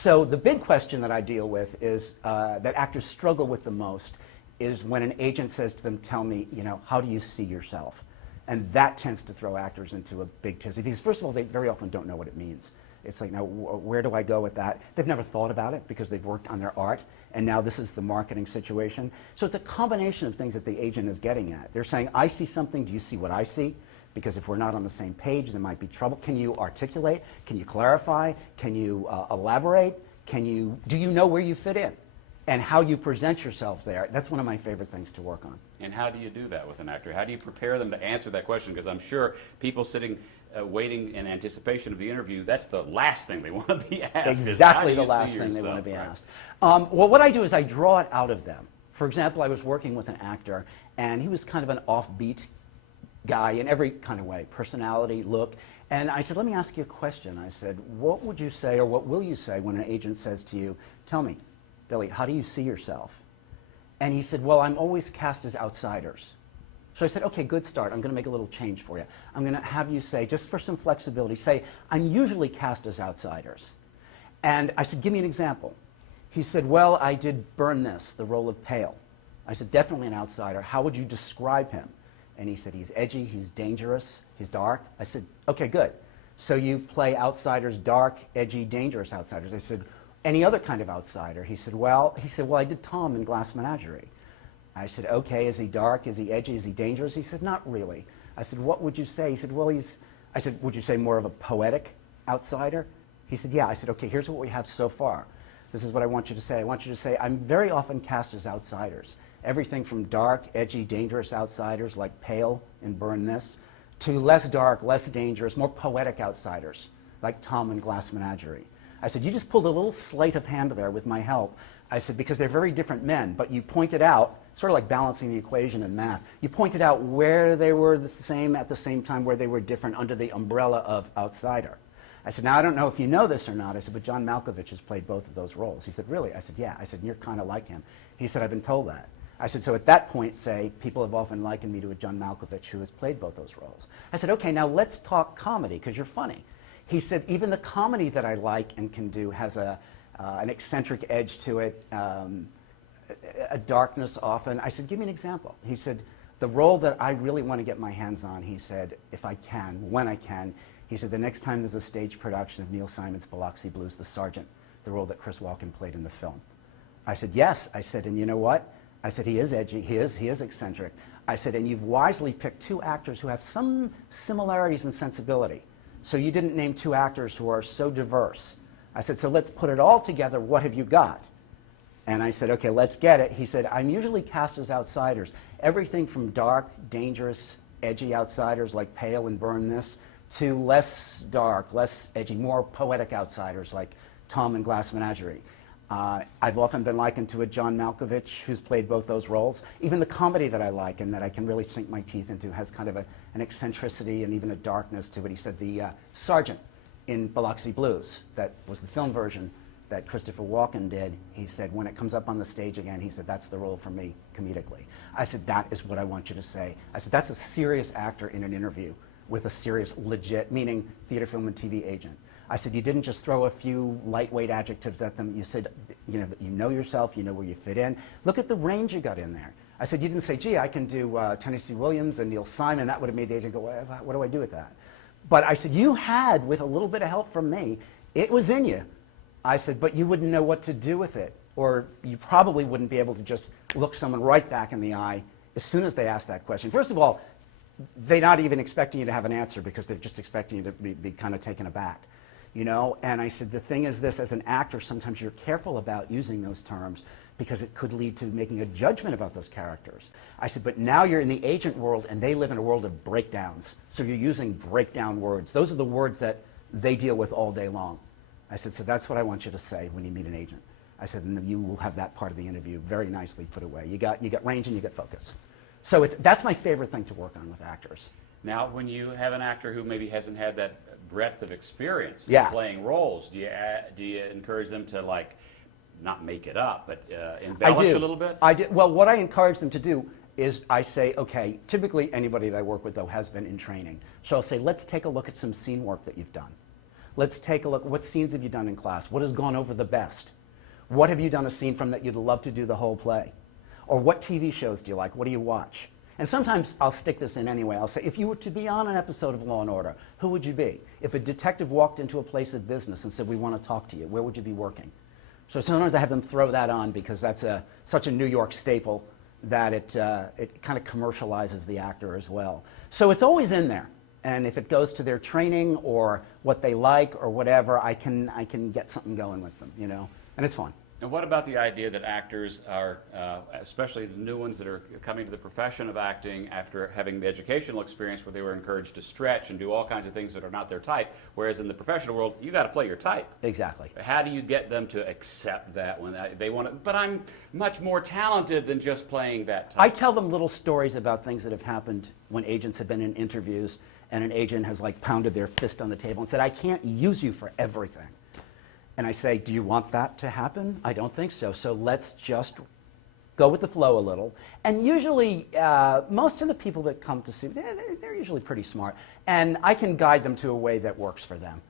So the big question that I deal with is that actors struggle with the most is when an agent says to them, tell me, how do you see yourself? And that tends to throw actors into a big tizzy because first of all, they very often don't know what it means. It's like, now, where do I go with that? They've never thought about it because they've worked on their art, and now this is the marketing situation. So it's a combination of things that the agent is getting at. They're saying, I see something, do you see what I see? Because if we're not on the same page, there might be trouble. Can you articulate? Can you clarify? Can you elaborate? Do you know where you fit in? And how you present yourself there, that's one of my favorite things to work on. And how do you do that with an actor? How do you prepare them to answer that question? Because I'm sure people sitting waiting in anticipation of the interview, that's the last thing they want to be asked. Exactly the last thing they want to be asked. Well, what I do is I draw it out of them. For example, I was working with an actor, and he was kind of an offbeat guy in every kind of way, personality, look. And I said, let me ask you a question. I said, what would you say or what will you say when an agent says to you, tell me, Billy, how do you see yourself? And he said, well, I'm always cast as outsiders. So I said, okay, good start. I'm going to make a little change for you. I'm going to have you say, just for some flexibility, say, I'm usually cast as outsiders. And I said, give me an example. He said, well, I did Burn This, the role of Pale. I said, definitely an outsider. How would you describe him? And he said, he's edgy, he's dangerous, he's dark. I said, okay, good. So you play outsiders, dark, edgy, dangerous outsiders. I said, any other kind of outsider? He said, well, I did Tom in Glass Menagerie. I said, okay, is he dark, is he edgy, is he dangerous? He said, not really. I said, what would you say? He said, well, I said, would you say more of a poetic outsider? He said, yeah. I said, okay, here's what we have so far. This is what I want you to say. I want you to say, I'm very often cast as outsiders. Everything from dark, edgy, dangerous outsiders like Pale in Burn This, to less dark, less dangerous, more poetic outsiders like Tom in Glass Menagerie. I said, you just pulled a little sleight of hand there with my help. I said, because they're very different men, but you pointed out, sort of like balancing the equation in math, you pointed out where they were the same at the same time, where they were different under the umbrella of outsider. I said, now I don't know if you know this or not. I said, but John Malkovich has played both of those roles. He said, really? I said, yeah. I said, you're kind of like him. He said, I've been told that. I said, so at that point, say, people have often likened me to a John Malkovich who has played both those roles. I said, okay, now let's talk comedy, because you're funny. He said, even the comedy that I like and can do has an eccentric edge to it, a darkness often. I said, give me an example. He said, the role that I really want to get my hands on, he said, if I can, when I can, he said, the next time there's a stage production of Neil Simon's Biloxi Blues, The Sergeant, the role that Chris Walken played in the film. I said, yes. I said, and you know what? I said, he is edgy, he is eccentric. I said, and you've wisely picked two actors who have some similarities in sensibility. So you didn't name two actors who are so diverse. I said, so let's put it all together. What have you got? And I said, okay, let's get it. He said, I'm usually cast as outsiders. Everything from dark, dangerous, edgy outsiders like Pale and Burn This, to less dark, less edgy, more poetic outsiders like Tom in Glass Menagerie. I've often been likened to a John Malkovich who's played both those roles. Even the comedy that I like and that I can really sink my teeth into has kind of an eccentricity and even a darkness to it. He said the Sergeant in Biloxi Blues, that was the film version that Christopher Walken did, he said, when it comes up on the stage again, he said, that's the role for me comedically. I said, that is what I want you to say. I said, that's a serious actor in an interview with a serious, legit, meaning theater, film, and TV agent. I said, you didn't just throw a few lightweight adjectives at them. You said, you know yourself, you know where you fit in. Look at the range you got in there. I said, you didn't say, gee, I can do Tennessee Williams and Neil Simon. That would have made the agent go, what do I do with that? But I said, you had, with a little bit of help from me, it was in you. I said, but you wouldn't know what to do with it. Or you probably wouldn't be able to just look someone right back in the eye as soon as they ask that question. First of all, they're not even expecting you to have an answer because they're just expecting you to be kind of taken aback. You know, and I said, the thing is this, as an actor, sometimes you're careful about using those terms because it could lead to making a judgment about those characters. I said, but now you're in the agent world and they live in a world of breakdowns. So you're using breakdown words. Those are the words that they deal with all day long. I said, so that's what I want you to say when you meet an agent. I said, and you will have that part of the interview very nicely put away. You got range and you get focus. So that's my favorite thing to work on with actors. Now, when you have an actor who maybe hasn't had that breadth of experience Yeah. in playing roles, do you encourage them to, like, not make it up, but embellish a little bit? I do. Well, what I encourage them to do is I say, okay, typically anybody that I work with, though, has been in training. So I'll say, let's take a look at some scene work that you've done. Let's take a look. What scenes have you done in class? What has gone over the best? What have you done a scene from that you'd love to do the whole play? Or what TV shows do you like? What do you watch? And sometimes I'll stick this in anyway. I'll say, if you were to be on an episode of Law & Order, who would you be? If a detective walked into a place of business and said, we want to talk to you, where would you be working? So sometimes I have them throw that on because that's such a New York staple that it kind of commercializes the actor as well. So it's always in there. And if it goes to their training or what they like or whatever, I can get something going with them, you know, and it's fun. And what about the idea that actors are, especially the new ones that are coming to the profession of acting after having the educational experience where they were encouraged to stretch and do all kinds of things that are not their type, whereas in the professional world, you got to play your type. Exactly. How do you get them to accept that when they want to, but I'm much more talented than just playing that type? I tell them little stories about things that have happened when agents have been in interviews and an agent has like pounded their fist on the table and said, I can't use you for everything. And I say, do you want that to happen? I don't think so. So let's just go with the flow a little. And usually, most of the people that come to see me, they're usually pretty smart. And I can guide them to a way that works for them.